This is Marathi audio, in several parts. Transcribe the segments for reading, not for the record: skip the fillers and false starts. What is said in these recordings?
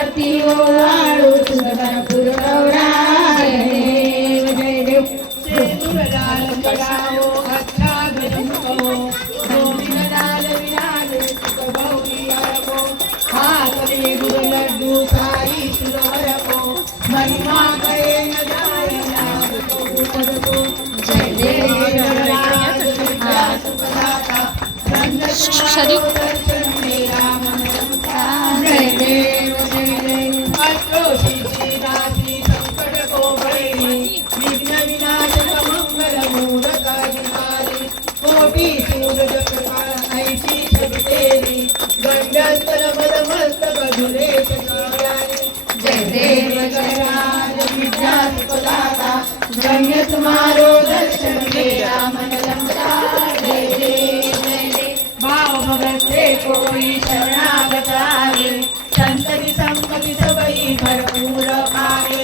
आरती ओवाळू सुंदरपूर गौराय देव जय देव सिंदूरलाल जगावो अच्छा गजंतो गोविंदलाल विराजे गौरी हरपो हातले गुरु लड्डू साई शिरोहरपो महिमा गए न जाए लागतो पदतो जय देव जगन्नाथ सुखदाता शरीफ जय देव जय देव अष्टोषी दासी संकट को भैरी विघ्न विनाशक मंगल मूलकारिकारी कोटि सूरज प्रकाश ऐसी छवि तेरी गंडस्तर पद मस्तक धुले सचारी जय देव जय राज विद्या सुखदाता गण्य तुम्हारो दर्शन मेरा मन लंका जय देव भाव भगत से कोई शरणागत आए संतति संपत्ति सबई भरपूर पाए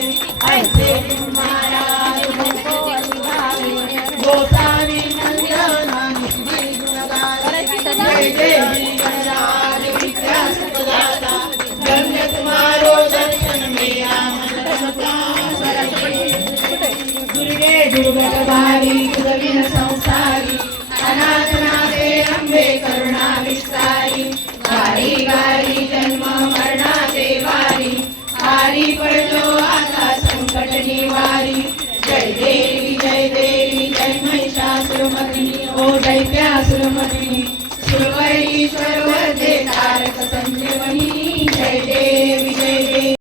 ऐसे महाराज हमको अधिभावे गोसावी नंदना निधि गुण गाए जय देवी गणराज विद्या सुखदाता गण्य तुम्हारो दर्शन मेरा मन रमता दुर्गे दुर्गतभारी दुर्विन संसारी अनाथनाथे अंबे करुणा विस्तारी गारी गारी जन्म मरणाचे वारी हारी पडलो आता संकट निवारी जय देवी जय महिषासुरमर्दिनी ओ दैत्यासुरमर्दिनी शिवईश्वर